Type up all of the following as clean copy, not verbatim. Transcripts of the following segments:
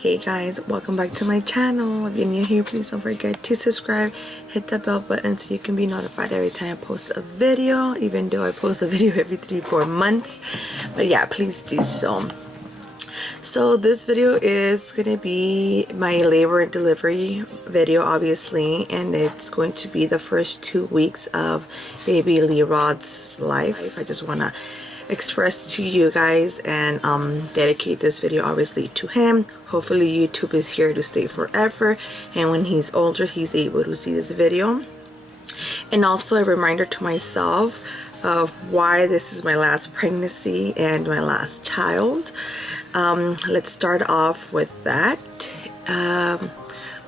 Hey guys, welcome back to my channel. If you're new here, please don't forget to subscribe, hit the bell button so you can be notified every time I post a video, even though I post a video every 3-4 months. But yeah, please do so. So this video is gonna be my labor and delivery video, obviously, and it's going to be the first 2 weeks of baby Lerod's life. I just want to express to you guys and dedicate this video obviously to him. Hopefully YouTube is here to stay forever, and when he's older he's able to see this video. And also a reminder to myself of why this is my last pregnancy and my last child. Let's start off with that.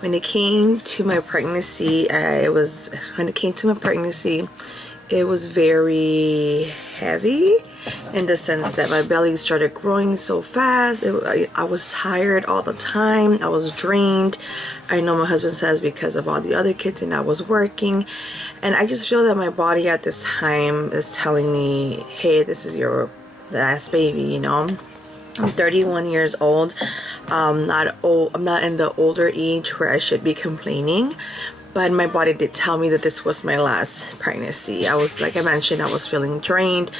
When it came to my pregnancy, it was very heavy, in the sense that my belly started growing so fast. I was tired all the time. I was drained. I know my husband says because of all the other kids and I was working, and I just feel that my body at this time is telling me, hey, this is your last baby, you know. I'm 31 years old. I'm not in the older age where I should be complaining, but my body did tell me that this was my last pregnancy. I was, like I mentioned, I was feeling drained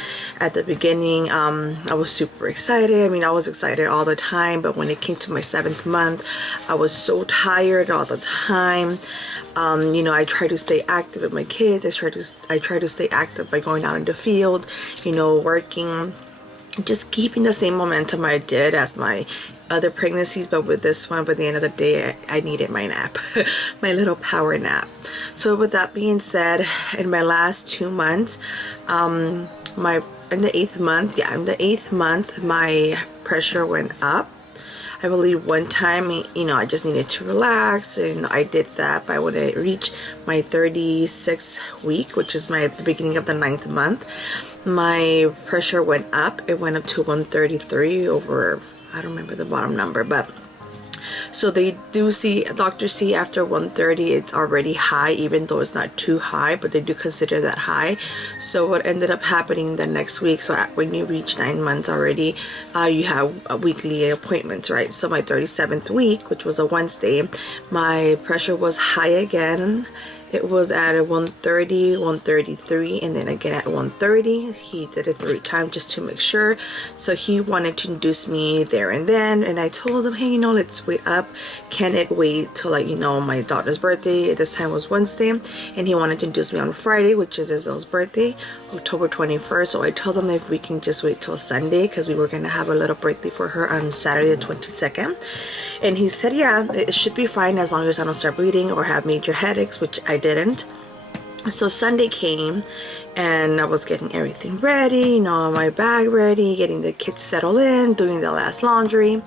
at the beginning. I was super excited. I mean, I was excited all the time, but when it came to my 7th month, I was so tired all the time. You know, I try to stay active with my kids. I try to stay active by going out in the field, you know, working, just keeping the same momentum I did as my other pregnancies, but with this one, by the end of the day, I needed my nap, my little power nap. So with that being said, in my last 2 months, in the 8th month, my pressure went up. I believe one time, you know, I just needed to relax, and I did that. But when I reached my 36th week, which is the beginning of the 9th month, my pressure went up. It went up to 133 over, I don't remember the bottom number, but so they do see, doctors see after 130 it's already high, even though it's not too high, but they do consider that high. So what ended up happening the next week, so when you reach 9 months already, you have weekly appointments, right? So my 37th week, which was a Wednesday, my pressure was high again. It was at 130, 133, and then again at 130. He did it 3 times just to make sure. So he wanted to induce me there and then. And I told him, hey, you know, let's wait up. Can it wait till, like, you know, my daughter's birthday? This time was Wednesday. And he wanted to induce me on Friday, which is Isel's birthday, October 21st. So I told him if we can just wait till Sunday, because we were going to have a little birthday for her on Saturday the 22nd. And he said, yeah, it should be fine as long as I don't start bleeding or have major headaches, which I didn't. So Sunday came, and I was getting everything ready, you know, my bag ready, getting the kids settled in, doing the last laundry,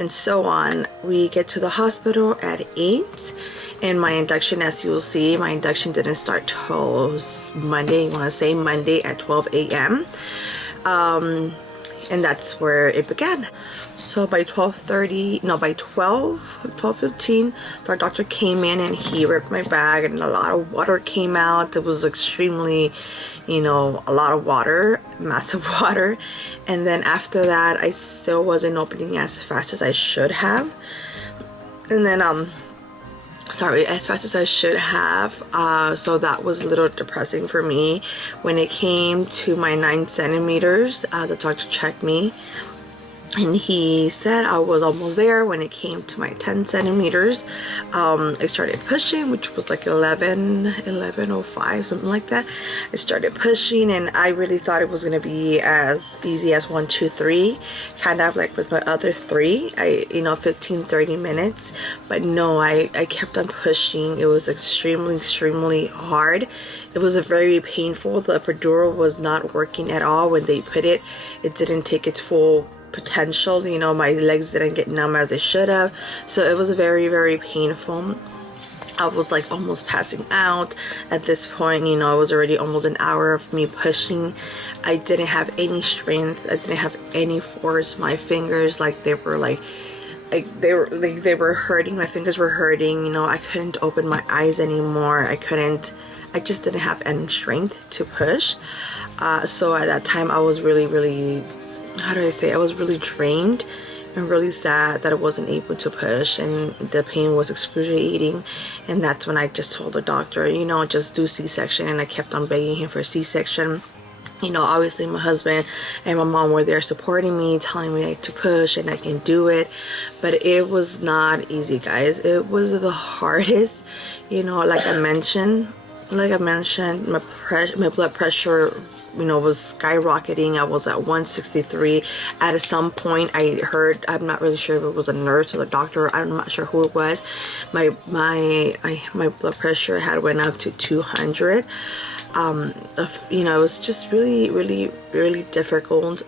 and so on. We get to the hospital at 8, and my induction, as you'll see, my induction didn't start till Monday. I want to say Monday at 12 a.m. And that's where it began. So by 12:15, the doctor came in and he ripped my bag, and a lot of water came out. It was extremely, you know, a lot of water, massive water. And then after that, I still wasn't opening as fast as I should have. And then as fast as I should have. So that was a little depressing for me. When it came to my 9 centimeters, the doctor checked me, and he said I was almost there. When it came to my 10 centimeters, I started pushing, which was like 11:05, something like that. I started pushing, and I really thought it was going to be as easy as 1, 2, 3, kind of like with my other 3, 15-30 minutes. But no, I kept on pushing. It was extremely hard. It was very painful. The epidural was not working at all. When they put it, it didn't take its full potential. You know, my legs didn't get numb as they should have. So it was very painful. I was like almost passing out at this point. You know, it was already almost an hour of me pushing. I didn't have any strength. I didn't have any force. My fingers, like, they were hurting. My fingers were hurting. You know, I couldn't open my eyes anymore. I just didn't have any strength to push. So at that time I was really, how do I say, I was really drained, and really sad that I wasn't able to push, and the pain was excruciating. And that's when I just told the doctor, you know, just do C-section, and I kept on begging him for a C-section. You know, obviously my husband and my mom were there supporting me, telling me to push and I can do it. But it was not easy, guys. It was the hardest, you know, like I mentioned, my blood pressure, you know, was skyrocketing. I was at 163. At some point I heard, I'm not really sure if it was a nurse or the doctor, I'm not sure who it was, my blood pressure had went up to 200. You know, it was just really difficult.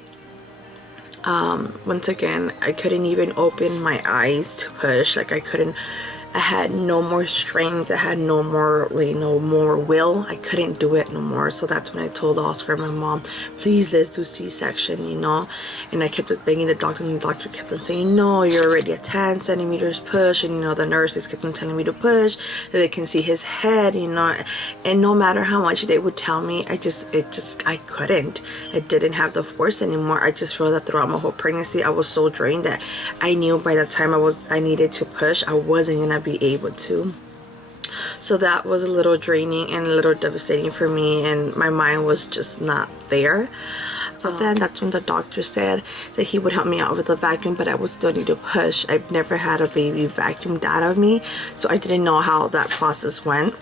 Once again, I couldn't even open my eyes to push. Like I had no more strength. I had no more, like, no more will. I couldn't do it no more. So that's when I told Oscar, my mom, please, let's do C-section, you know. And I kept begging the doctor, and the doctor kept on saying, no, you're already at 10 centimeters push. And, you know, the nurses kept on telling me to push, that they can see his head, you know. And no matter how much they would tell me, I couldn't. I didn't have the force anymore. I just feel that throughout my whole pregnancy, I was so drained that I knew by the time I needed to push, I wasn't gonna be able to. So that was a little draining and a little devastating for me, and my mind was just not there. So then that's when the doctor said that he would help me out with the vacuum, but I would still need to push. I've never had a baby vacuumed out of me, so I didn't know how that process went.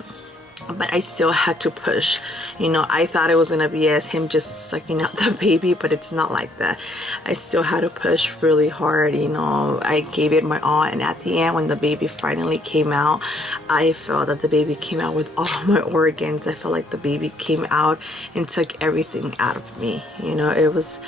But I still had to push. You know, I thought it was gonna be as him just sucking out the baby, but it's not like that. I still had to push really hard. You know, I gave it my all, and at the end, when the baby finally came out, I felt that the baby came out with all my organs. I felt like the baby came out and took everything out of me. You know, it was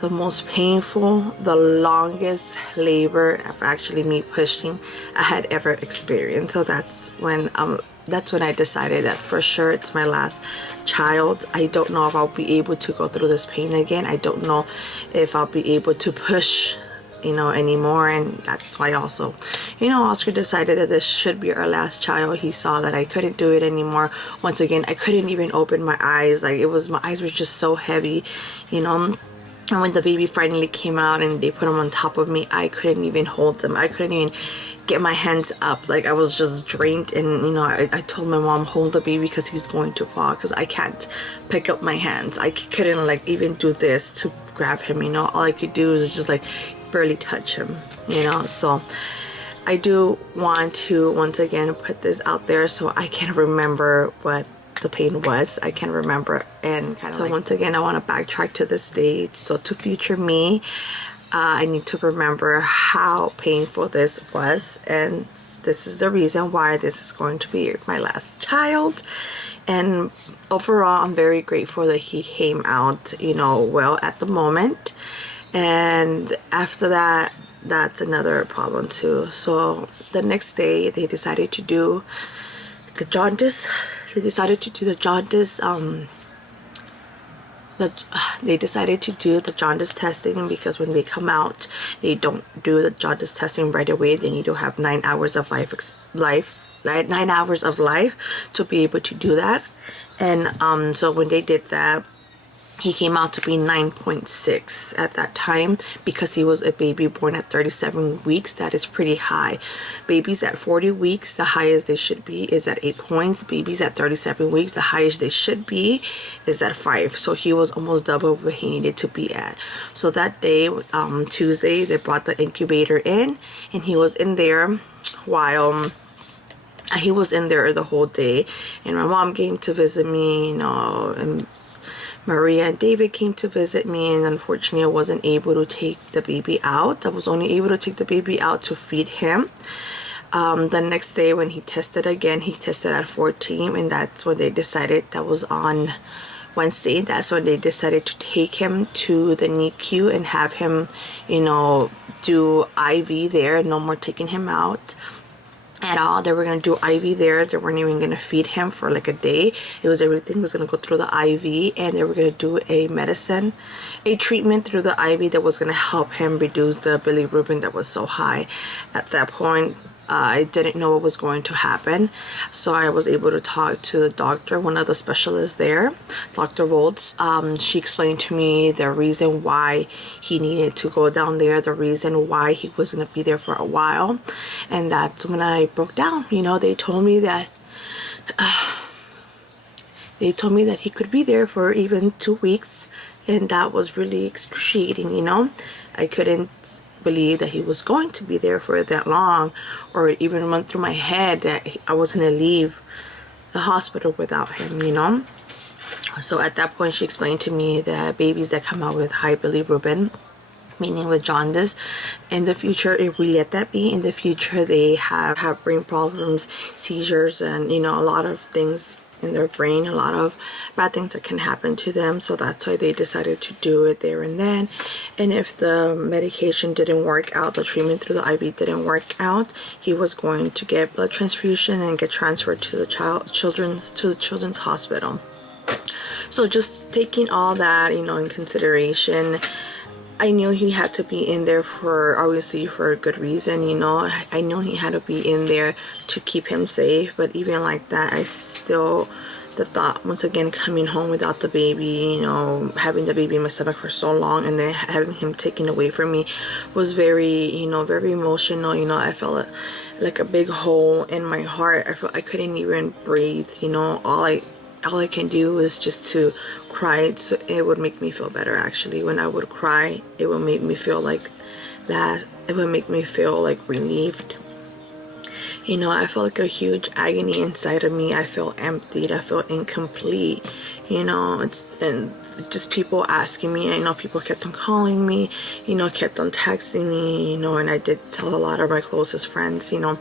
the most painful, the longest labor of actually me pushing I had ever experienced. So that's when I decided that for sure it's my last child. I don't know if I'll be able to go through this pain again. I don't know if I'll be able to push, you know, anymore. And that's why also, you know, Oscar decided that this should be our last child. He saw that I couldn't do it anymore. Once again, I couldn't even open my eyes. Like, my eyes were just so heavy, you know. And when the baby finally came out and they put him on top of me, I couldn't even hold him. I couldn't even get my hands up. Like, I was just drained. And, you know, I told my mom, hold the baby because he's going to fall, because I can't pick up my hands. I couldn't, like, even do this to grab him, you know. All I could do is just, like, barely touch him, you know. So I do want to once again put this out there so I can remember what the pain was. I can remember, and kind of, so once again I want to backtrack to this stage. So to future me, I need to remember how painful this was, and this is the reason why this is going to be my last child. And overall, I'm very grateful that he came out, you know, well at the moment. And after that, that's another problem too. So the next day they decided to do the jaundice. They decided to do the jaundice testing, because when they come out, they don't do the jaundice testing right away. They need to have 9 hours of life 9 hours of life to be able to do that. And so when they did that, he came out to be 9.6 at that time, because he was a baby born at 37 weeks. That is pretty high. Babies at 40 weeks, the highest they should be is at 8 points. Babies at 37 weeks, the highest they should be is at 5. So he was almost double what he needed to be at. So that day, Tuesday, they brought the incubator in, and he was in there while he was in there the whole day. And my mom came to visit me, you know, and Maria and David came to visit me, and unfortunately I wasn't able to take the baby out. I was only able to take the baby out to feed him. The next day when he tested again, he tested at 14, and that's when they decided, that was on Wednesday, that's when they decided to take him to the NICU and have him, you know, do IV there. No more taking him out at all. They were going to do IV there. They weren't even going to feed him for like a day. It was, everything was going to go through the IV, and they were going to do a treatment through the IV that was going to help him reduce the bilirubin that was so high. At that point, I didn't know what was going to happen. So I was able to talk to the doctor, one of the specialists there, Dr. Volts. She explained to me the reason why he needed to go down there, the reason why he was going to be there for a while. And that's when I broke down. You know, they told me that he could be there for even 2 weeks, and that was really excruciating. You know, I couldn't believe that he was going to be there for that long, or even went through my head that I was going to leave the hospital without him, you know. So at that point, she explained to me that babies that come out with high bilirubin, meaning with jaundice, in the future, if we let that be, in the future they have brain problems, seizures, and you know, a lot of things in their brain, a lot of bad things that can happen to them. So that's why they decided to do it there and then. And if the medication didn't work out, the treatment through the IV didn't work out, he was going to get blood transfusion and get transferred to the children's hospital. So just taking all that, you know, in consideration, I knew he had to be in there for, obviously, for a good reason, you know. I knew he had to be in there to keep him safe, but even like that, I still, the thought, once again, coming home without the baby, you know, having the baby in my stomach for so long, and then having him taken away from me was very, you know, very emotional. You know, I felt like a big hole in my heart. I felt I couldn't even breathe, you know. All I can do is just to cry. So it would make me feel better, actually. When I would cry, it would make me feel like that. It would make me feel like relieved. You know, I felt like a huge agony inside of me. I felt emptied. I felt incomplete. You know, and just people asking me. I know people kept on calling me, you know, kept on texting me, you know, and I did tell a lot of my closest friends, you know.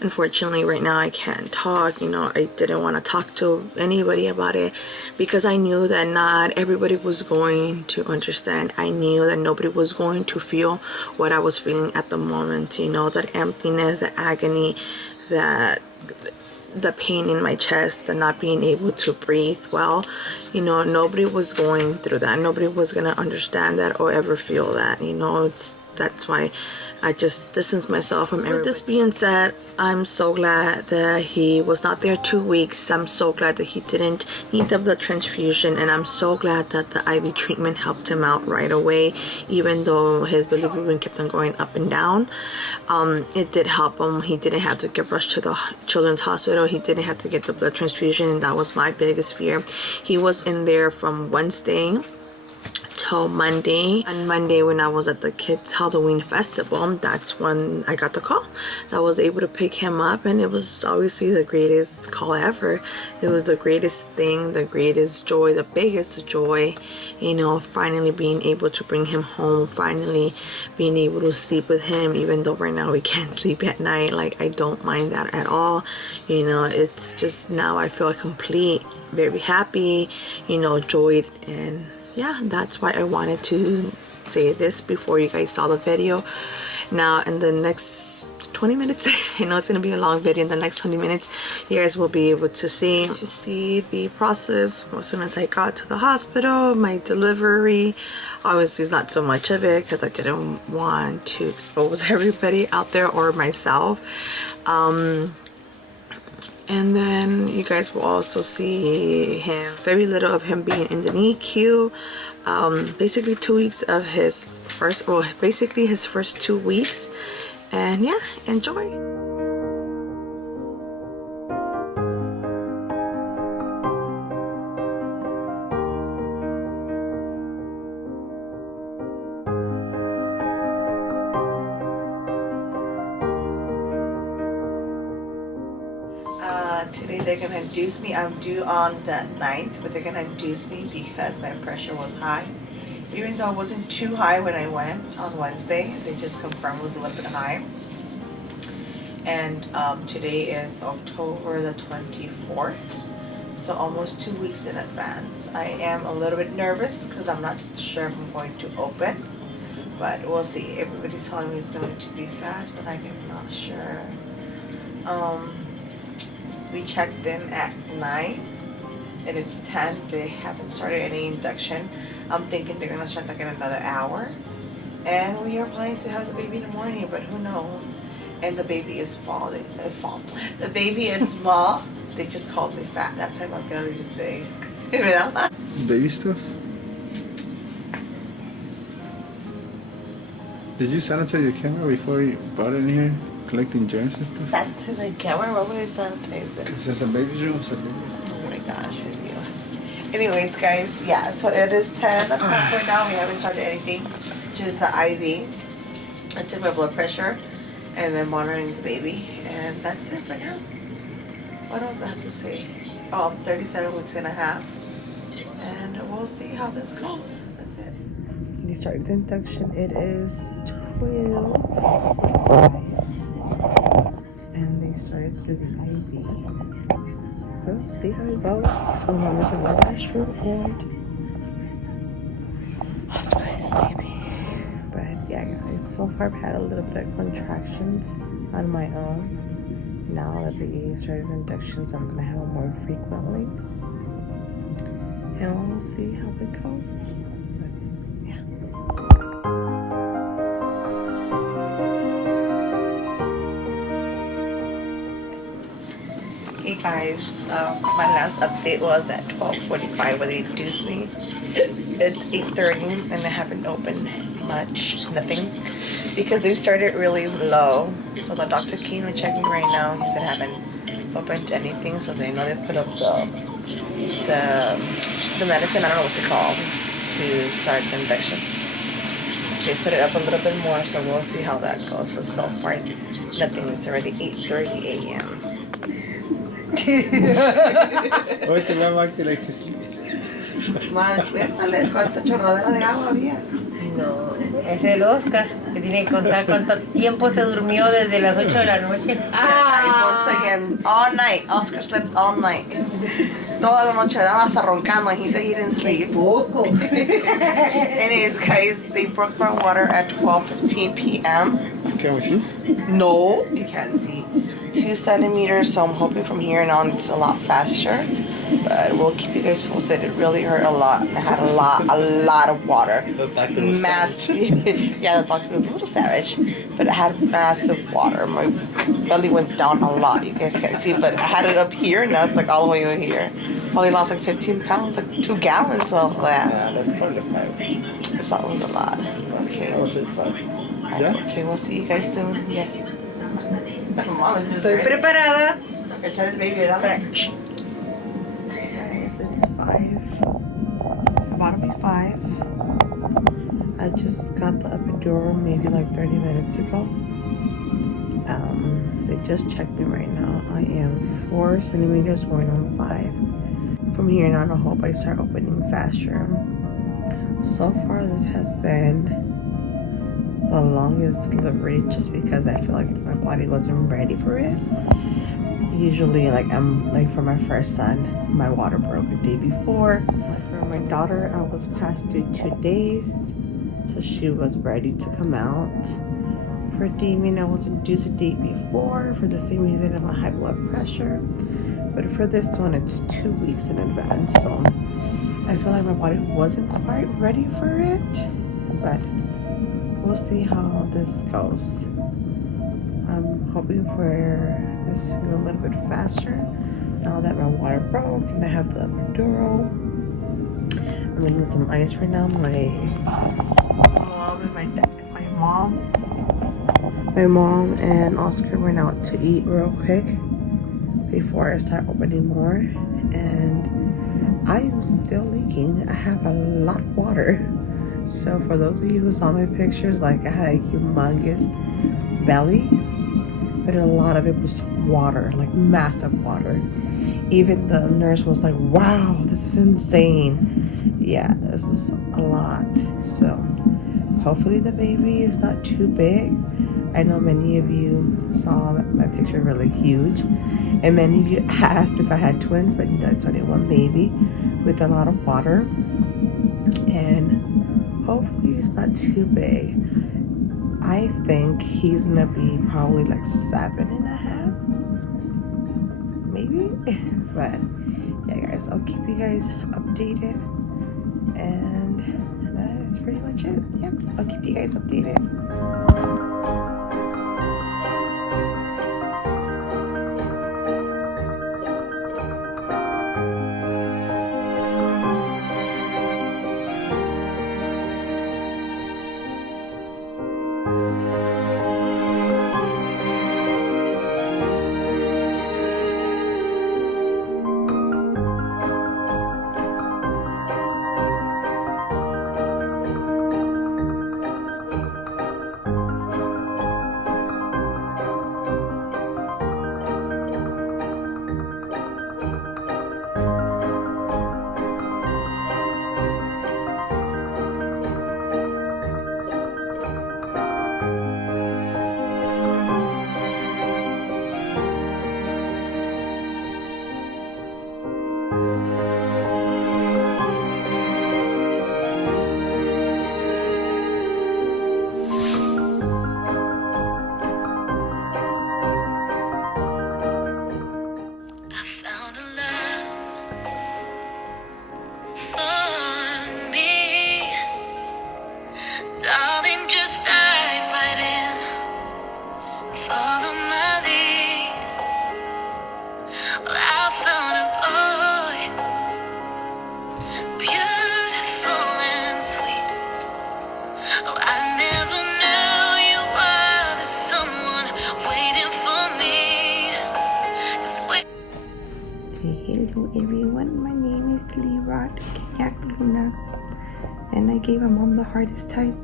Unfortunately, right now I can't talk, you know. I didn't want to talk to anybody about it because I knew that not everybody was going to understand. I knew that nobody was going to feel what I was feeling at the moment, you know, that emptiness, that agony, that the pain in my chest, the not being able to breathe well. You know, nobody was going through that. Nobody was gonna understand that or ever feel that, you know. That's why I just distanced myself from everybody. With this being said, I'm so glad that he was not there 2 weeks. I'm so glad that he didn't need the blood transfusion, and I'm so glad that the IV treatment helped him out right away, even though his bilirubin kept on going up and down. It did help him. He didn't have to get rushed to the children's hospital. He didn't have to get the blood transfusion, and that was my biggest fear. He was in there from Wednesday till Monday. On Monday, when I was at the kids' Halloween festival, that's when I got the call. I was able to pick him up, and it was obviously the greatest call ever. It was the greatest thing, the greatest joy, the biggest joy, you know, finally being able to bring him home, finally being able to sleep with him, even though right now we can't sleep at night. Like, I don't mind that at all. You know, it's just now I feel complete, very happy, you know, joyed, and yeah, that's why I wanted to say this before you guys saw the video. Now in the next 20 minutes, I know it's gonna be a long video. In the next 20 minutes, you guys will be able to see the process as soon as I got to the hospital, my delivery. Obviously, it's not so much of it because I didn't want to expose everybody out there or myself. And then you guys will also see him, very little of him being in the NICU. Basically 2 weeks of his first, well, basically his first 2 weeks. And yeah, enjoy. Today they're gonna induce me. I'm due on the 9th, but they're gonna induce me because my pressure was high. Even though it wasn't too high when I went on Wednesday, they just confirmed it was a little bit high. And today is October the 24th, so almost 2 weeks in advance. I am a little bit nervous because I'm not sure if I'm going to open, but we'll see. Everybody's telling me it's going to be fast, but I'm not sure. We checked in at 9 and it's 10. They haven't started any induction. I'm thinking they're gonna start like in another hour. And we are planning to have the baby in the morning, but who knows? and the baby is falling. The baby is small. They just called me fat. That's why my belly is big. Baby stuff. Did you sanitize your camera before you brought it in here, collecting germs and stuff? Sanitize my camera? Why would I sanitize it? Because it's a baby room. Oh my gosh, video. Anyways, guys, yeah, so it is 10 o'clock right now. We haven't started anything. Just the IV. I took my blood pressure and then monitoring the baby. And that's it for now. What else do I have to say? Oh, I'm 37 weeks and a half. And we'll see how this goes. That's it. They started the induction. It is 12. And they started through the IV. We'll see how it goes. My mom was in the restroom and Oscar is sleeping. But yeah, guys, so far I've had a little bit of contractions on my own. Now that they started inductions, I'm gonna have them more frequently. And we'll see how it goes. But, yeah. Hey guys, my last update was at 12:45 when they induced me. It's 8:30 and I haven't opened much, nothing, because they started really low. So the doctor came and checked me right now. He said I haven't opened anything, so they know they put up the medicine, I don't know what's it called, to start the induction. They put it up a little bit more, so we'll see how that goes. But so far, nothing. It's already 8:30 a.m. Hoy se va a que electricity. Madre, cuéntales cuánta chorradera de agua había. No, es el Oscar, que tiene que contar cuánto tiempo se durmió desde las 8 de la noche. Guys, once again, all night. Oscar slept all night. Toda la noche, hasta roncando, and he said he didn't sleep. Poco. Anyways, guys, they broke my water at 12:15 p.m. Can we see? No, you can't see. 2 centimeters, so I'm hoping from here on it's a lot faster. But we'll keep you guys posted. It really hurt a lot. And I had a lot of water. The doctor was savage. Yeah, the doctor was a little savage, but I had massive water. My belly went down a lot. You guys can't see, but I had it up here. Now it's like all the way over here. Probably lost like 15 pounds, like 2 gallons of that. Yeah, that's probably 5. So that was a lot. Okay. I would say 5. Alright, Yeah? okay, we'll see you guys soon. Yes. Mom is just Estoy ready. preparada. Echar el baby, ¿verdad? Guys, it's 5. About to be 5. I just got the epidural maybe like 30 minutes ago. They just checked me right now. I am 4 centimeters going on 5. From here on, I hope I start opening faster. So far, this has been the longest delivery just because I feel like my body wasn't ready for it. Usually, like for my first son, my water broke a day before. Like for my daughter, I was past due 2 days, so she was ready to come out. For Damien, I was induced a day before for the same reason of my high blood pressure. But for this one, it's 2 weeks in advance, so I feel like my body wasn't quite ready for it. But we'll see how this goes. I'm hoping for this to go a little bit faster now that my water broke and I have the epidural. I'm gonna need some ice right now. My mom and my dad, my mom and Oscar went out to eat real quick before I start opening more, and I am still leaking. I have a lot of water. So for those of you who saw my pictures, like I had a humongous belly, but a lot of it was water, like massive water. Even the nurse was like, wow, this is insane. Yeah, this is a lot. So hopefully the baby is not too big. I know many of you saw that my picture really huge, and many of you asked if I had twins, but no, it's only one baby with a lot of water. And hopefully he's not too big. I think he's gonna be probably like 7.5, maybe. But yeah, guys, I'll keep you guys updated, and that is pretty much it. Yeah, I'll keep you guys updated. Hello everyone, my name is Leroy Kenyak Luna, and I gave my mom the hardest time.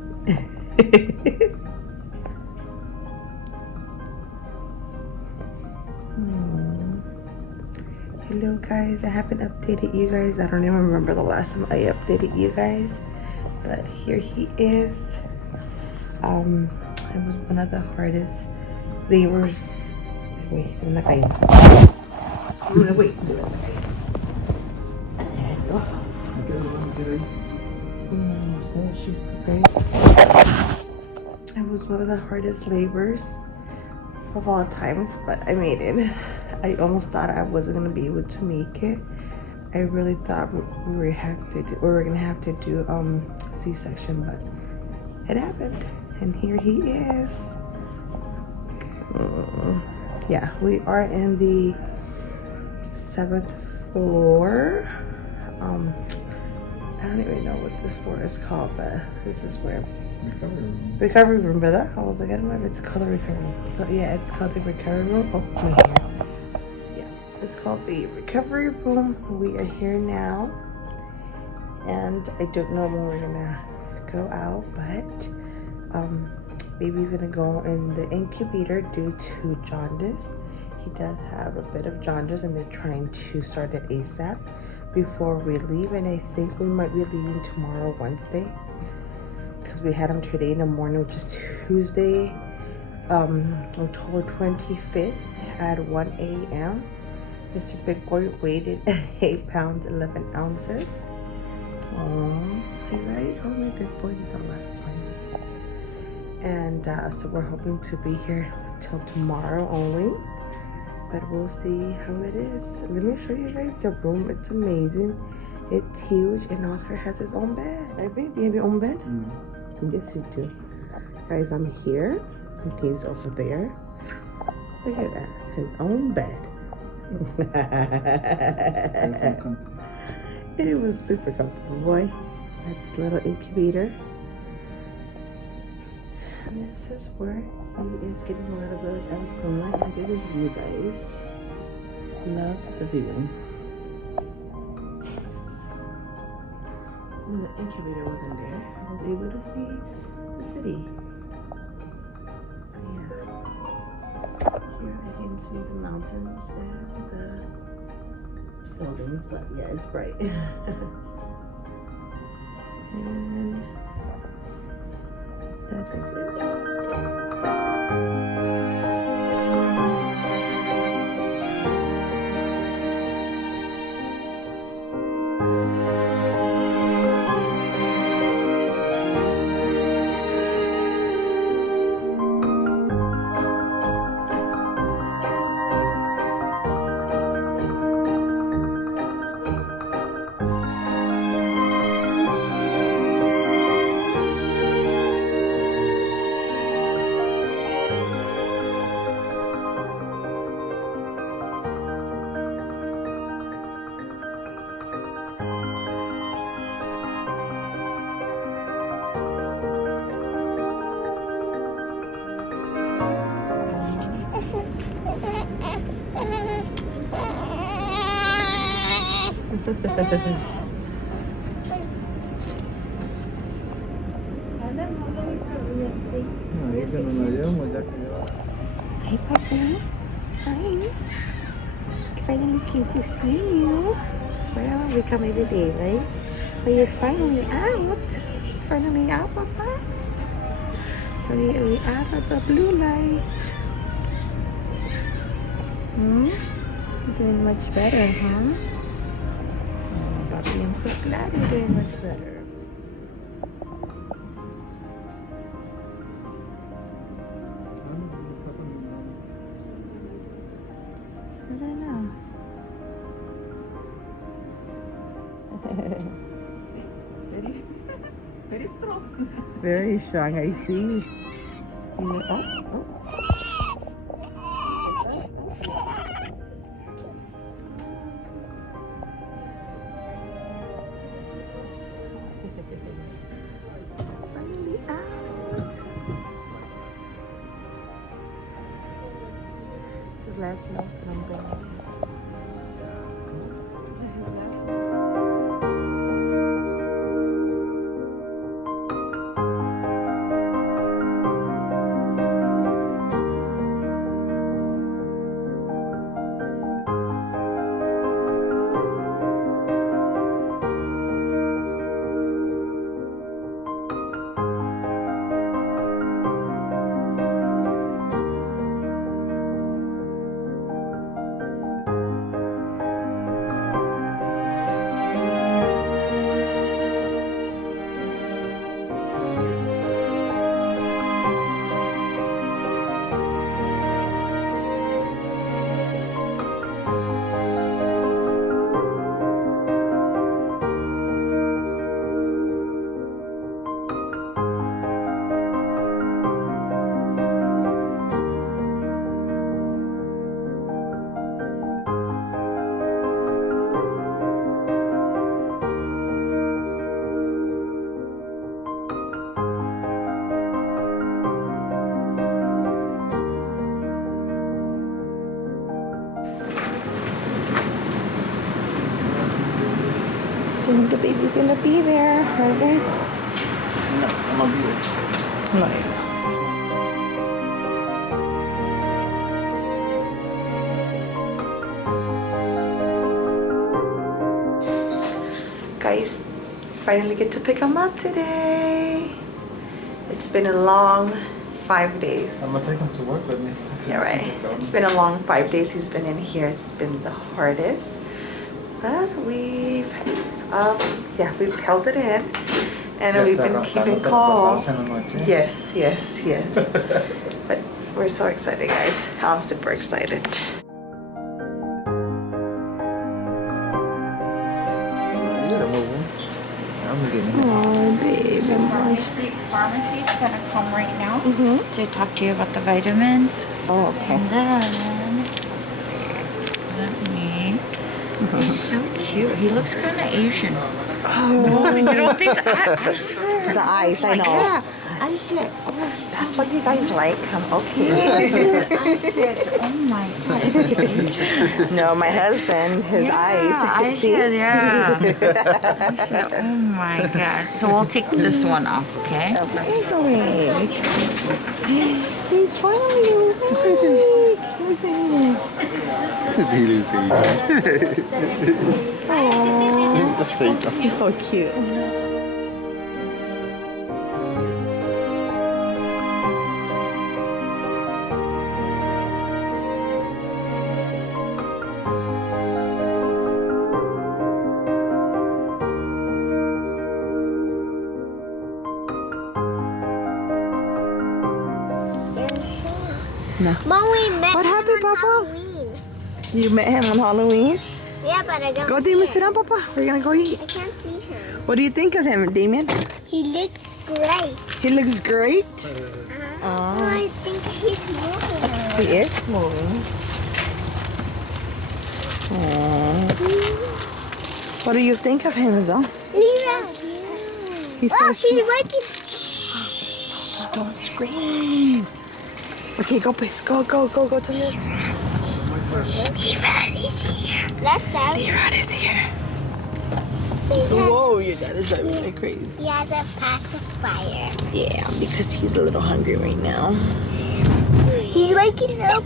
Hello guys, I haven't updated you guys. I don't even remember the last time I updated you guys, but here he is. It was one of the hardest labors. Wait, se me anda cayendo. Wait, se me anda cayendo. There you go. So she's preparing. It was one of the hardest labors of all times, but I made it. I almost thought I wasn't gonna be able to make it. I really thought we were gonna have to do C-section, but it happened, and here he is. Yeah, we are in the 7th floor. I don't even know what this floor is called, but this is where recovery room, brother. I was like, I don't know if it's called the recovery room. So yeah, it's called the recovery room. Oh, my hair. Yeah, it's called the recovery room. We are here now, and I don't know when we're gonna go out, but baby's gonna go in the incubator due to jaundice. He does have a bit of jaundice, and they're trying to start it ASAP before we leave, and I think we might be leaving tomorrow, Wednesday, because we had him today in the morning, which is Tuesday, October 25th at 1 a.m. Mr. Big Boy weighed 8 pounds 11 ounces. Oh, he's already told me Big Boy is the last one. And so we're hoping to be here till tomorrow only, but we'll see how it is. Let me show you guys the room. It's amazing. It's huge, and Oscar has his own bed. Right, babe? You have your own bed? Mm-hmm. Yes, you do. Guys, I'm here, and he's over there. Look at that. His own bed. It was super comfortable, boy. That's a little incubator. And this is where he is getting a little bit of sunlight. Look at this view, guys. Love the view. When the incubator wasn't there, I was able to see the city. Yeah. Here I can see the mountains and the buildings, but yeah, it's bright. And that is it. Hi, Papa. Hi. Finally came to see you. Well, we come every day, right? But you're finally out. Finally out, Papa. Finally out of the blue light. Doing much better, huh? Oh, Bobby, I'm so glad you're doing much better. I don't know. Very strong. Very strong, I see. Oh. Finally out. His last milk number. soon the baby's gonna be there, okay? No, I'm gonna be there. No. Guys, finally get to pick him up today. It's been a long 5 days. I'm gonna take him to work with me. Yeah, right. It's been a long 5 days he's been in here. It's been the hardest. But we've held it in. And we've been keeping calm. Yes, yes, yes. But we're so excited, guys. I'm super excited. Oh, baby. Pharmacy is going to come right now to talk to you about the vitamins. Oh, okay. And then, let's see, let me. He's so cute. He looks kind of Asian. Oh, You don't think so? I swear. the eyes, I know. Yeah. I said, oh, That's what you guys like. Okay. I said, oh my God. No, my husband, his eyes. I See? said, yeah. I said, oh my God. So we'll take this one off, okay? Okay. He's finally awake. Aww. That's feito. He's so cute. No. Mom, we met What him happened, on Papa? Halloween. You met him on Halloween? Yeah, but I don't Go, see Damien, him. sit down, Papa. We're gonna go eat. I can't see him. What do you think of him, Damien? He looks great. He looks great. Oh, I think he's moving. He is moving. Aww. What do you think of him, Zon? He's so cute. He's so Oh, cute. he's waking. Don't scream. Okay, go, please. Go to this. Dad is here. Let's out. Rod is here. He Whoa, your dad is driving me crazy. has a pacifier. Yeah, because he's a little hungry right now. He's waking up.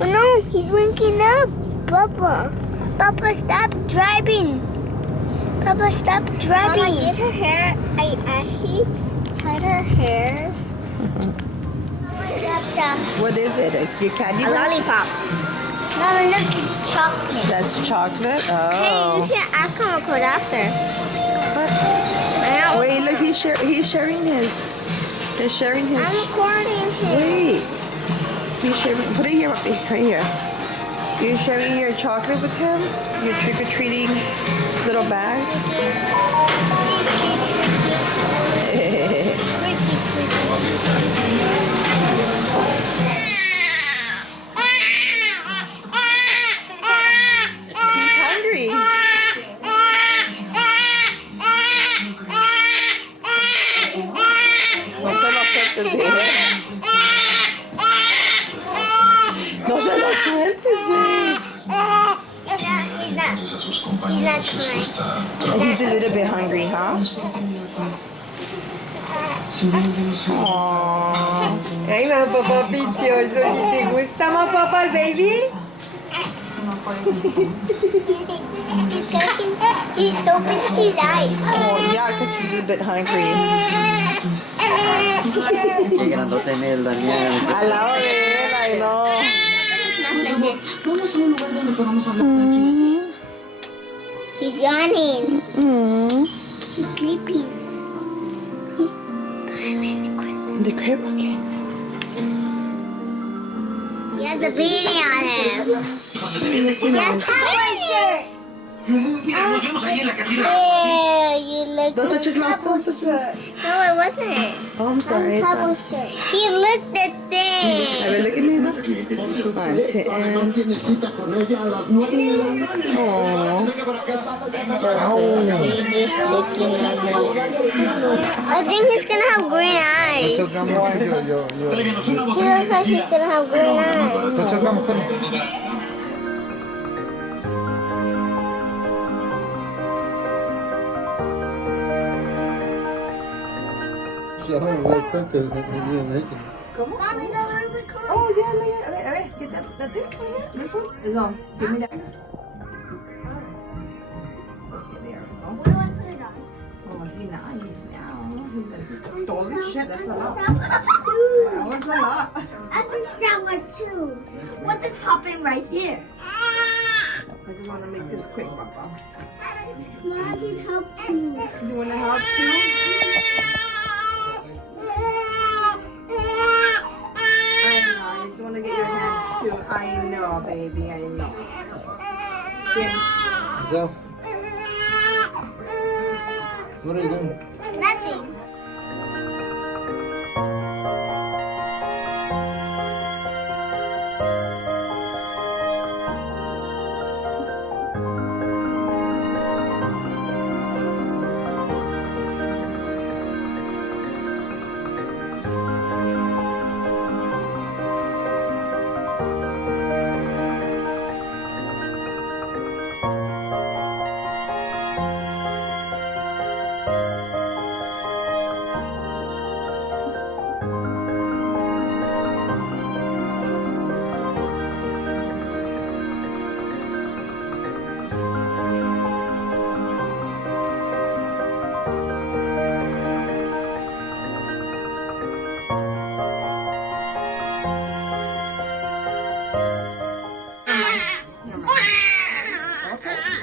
Oh no, he's waking up. Papa. Papa, stop driving. Papa, stop driving. Mama, did her hair. I actually tied her hair. What is it? Your candy A bar? lollipop. Mama, look, it's chocolate. That's chocolate? Hey, Oh. you can ask him a code after. Wait, look, he's sharing his. He's sharing his. I'm recording him. Wait. He's sharing. Put it here, Puppy. Right here. You're sharing your chocolate with him? Your trick-or-treating little bag? He's hungry. No se lo sueltes, baby. No se lo sueltes, baby. He's not crying. He's a little bit hungry, huh? Aww. Ay, mga papa picioso, si te gusta mga papa el baby? He's opening his eyes. Oh, yeah, because he's a bit hungry. Qué grandote en el Daniel. Al lado de él, I know. Vamos a un lugar donde podamos hablar tranquilos. He's yawning. Mm. He's sleeping. I'm in the crib. The crib, okay. He has a beanie on him. He has towel shirt. Mira, nos vemos ahí en la cantina. Yeah, you look Don't touch his mouth. Don't touch his mouth. No, it wasn't. Oh, I'm sorry. Towel shirt. He looked at A thing. ver, look at me. Auntie Tiene cita con ella a las 9. Aww. He's just looking at me. I think he's gonna have green eyes. He looks like he's gonna have green eyes. show him real quick because he didn't make it. Mommy's a little bit cold. Oh, yeah, yeah. A ver, get that thing right here. This one? No, give me that. Okay, there we go. What do I put it on? Oh, he's nice now. He's coming. Holy shit, that's a lot. Sour That too. was a lot. That's a sour too. What is hopping right here? I just want to make this quick, Papa. Mom can help too. You want to help too? I know. I just want to get your hands too. I know, baby. I know. Yeah. Go. What are you doing? Nothing.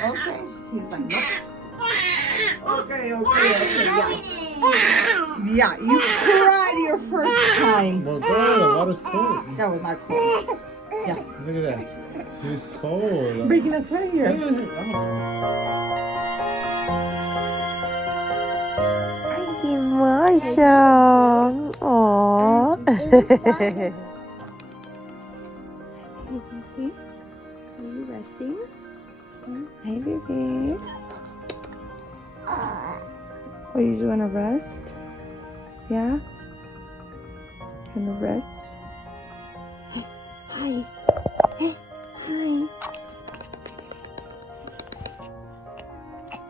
Okay. He's like, nope. Okay, yeah. Yeah, you cried your first time. Well, girl, the water's cold. That was not cool. Yeah. Look at that. It's cold. Breaking a sweat here. Ay, Marshall. Aww. Are you resting? Hi, baby. Oh, you want to rest? Yeah? You want to rest? Hi. Hey, hi.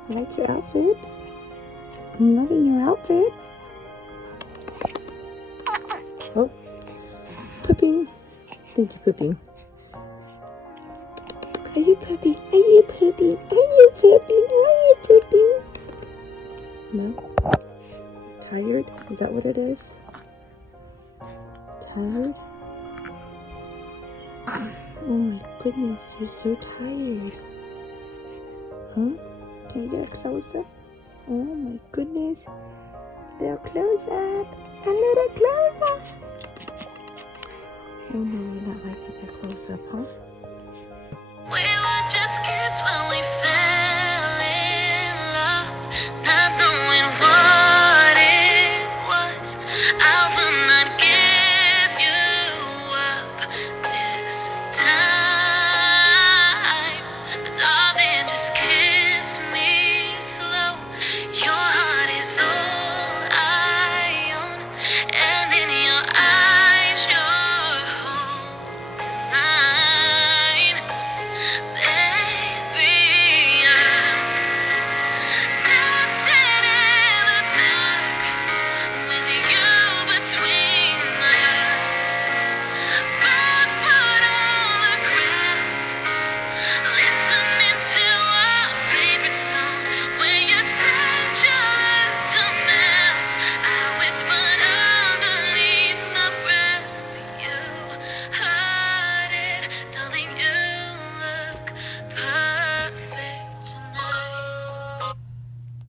I like your outfit. I'm loving your outfit. Oh, pooping. Thank you, pooping. Are you pooping? Are you pooping? Are you pooping? Are you pooping? No? Tired? Is that what it is? Tired? Oh my goodness, you're so tired. Huh? Can we get a close up? Oh my goodness. A little close up. A little close up. Oh no, you're not liking the close up, huh?